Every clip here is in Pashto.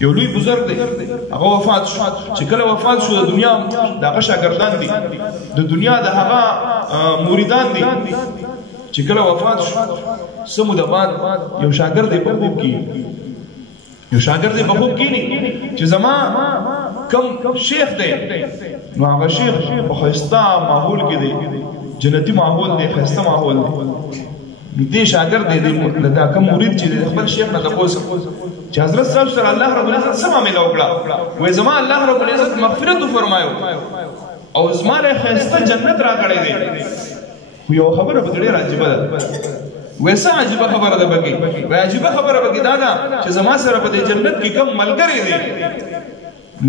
یو لوی بزرګ دی هغه وفات شو چې کله وفات شو د دنیا دغه شاګردان دي د دنیا د هغه مریدان دي چې کله وفات شو سمو د بعد یو شاګرد په خوب کې نه چې زما کم شیخ دی نو هغه شیخ په خسته ماحول کې دی جنتی ماحول دی خسته ماحول دی دې شاګرد دی دا کوم مرید چې خپل شیخ نه تاسو چې حضرت صاحب سره الله رب العزت سم عمل وکړه وې زما الله رب العزت مغفرت فرمایو او زما له خسته جنت را کړې دی خو یو خبره په ډېر عجیب ده ویسا عجیب خبره ده بګي وای عجیب خبره بګي دا چې زما سره په جنت کې کوم ملګری دی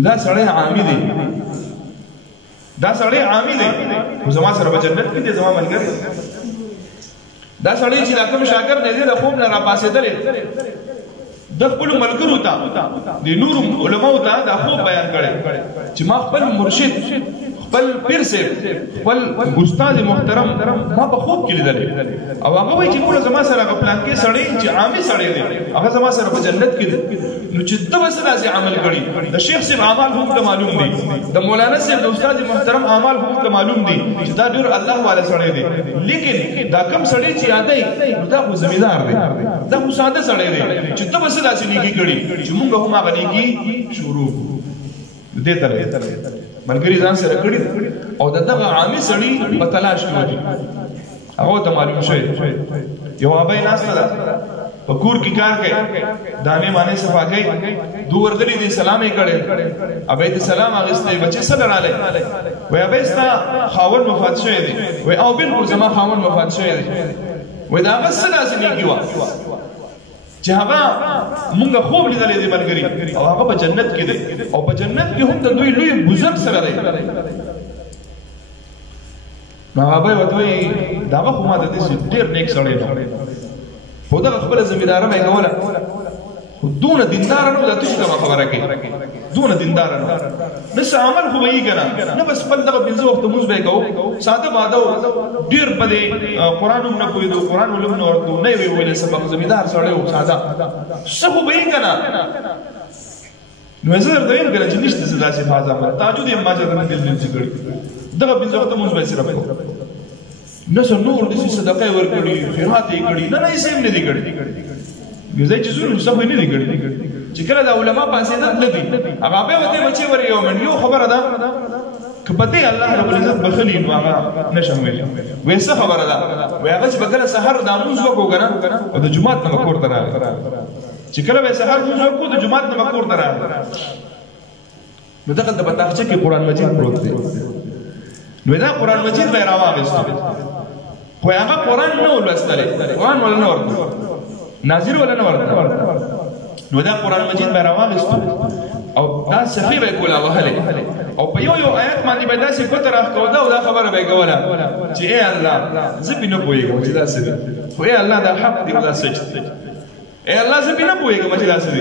دا سړی عامي دی خو زما سره په جنت کې دی زما ملګری دا سړی چې کوم شاګرد دی د خوب نه را پاسېدل د خپل ملګرو ته د نور علماء ته دا خوب بیان کړي چې ما خپل مرشد خپل پیر سے خپل استاد محترم ما په خوب کې لیدل او هغه وایي چې موږ زما سره پلان کې سړی چې عامي سړی دی هغه زما سره په جنت کې دی نو چې د وسره عمل کړي د شیخ صاحب اعمال هم ته معلوم دي د مولانا صاحب د استاد محترم اعمال هم ته معلوم دي چې دا ډېر الله والا سړی دی لیکن دا کم سړی چې یادای دا خو زمیدار دی دا خو ساده سړی دی چې د وسره نیکی کړي چې موږ هم هغه نیکی شروع دې تر ملګری ځان سره کړی او دغه عامي سړی په تلاش کې وځي هغه ته معلوم شوی یو ابای ناسته ده په کور کې کار کوي دانه باندې صفا کوي دو ورغلي دي سلام یې کړي ابای دې سلام اغسته بچي سره رااله وای ابای ستا خاون وفات شوی دی وای او بالکل زما خاون وفات شوی دی وای دا بس داسې نیکی و چې هغه مونږ خوب لیدلې دي ملګری او هغه په جنت کې دی او په جنت کې هم د دوی لوی بزرګ سره دی نو هغه وایي دا خو ما د دې ډېر نیک سړی دی خو دا خپل ځمیدار مې کوله دون دیندار نو د تاسو کومه خبره کوي دون دیندار نو نس عمل خو وایي کنه نو بس بل دغه بنځه وخت موږ به کوو ساده باده ډیر په دې قران هم نه کوي دو قران علم نو ورته نه وی ویل سبق زمیدار سره او ساده څه خو وایي کنه نو زه درته وایم چې نشته څه داسې فازه تاجود یې ماجه نه دل دل څګړي دغه بنځه وخت موږ به سره کوو نو نور د صدقه ورکړي خیرات یې کړي نه نه یې سیم نه دي کړي یوځای چې زونه څه نه دي کړي چې کله د علما پاسې نه دي هغه به وته بچي ور یو من یو خبره ده کبته الله رب العزت بخلی نو هغه نشم ویل وېسه خبره ده وای هغه چې بګره سحر د اموز وکړو کنه او د جمعه نه مکور درا چې کله به سحر موږ وکړو د جمعه نه مکور درا نو دغه د بتاخچه کې قران مجید پروت دی نو دا قران مجید به راوغستو خو هغه قران نه ولستل قران ولا نه ورته ناظر ولا نه ورته نو دا قران مجید به راوغستو او دا صفی به کولا وهله او په یو آیت باندې به داسې کوتر راخوده او دا خبره به کوله چې اے الله زه به نه پوهیږم چې دا څه دی خو اے الله دا حق دی او دا سچ دی اے الله زه به نه پوهیږم چې دا څه دی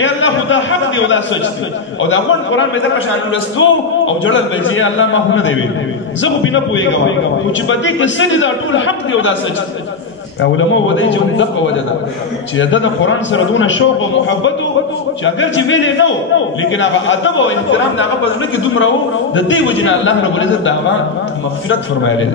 اے الله خدا حق دی او دا سچ دی او دا قرآن به دا شان ولستو او جوړل به چې الله ما خو نه دی زه به نه پوهیږم خو چې بده کې څه دی دا ټول حق دی او دا سچ دی علماء ودای چې دغه وجه ده چې د قرآن سره دونه شوق او محبت چې اگر چې ویلې نو لیکن هغه ادب او احترام دغه په ځل کې دومره و د دې وجه نه الله رب العزت دا مغفرت فرمایلی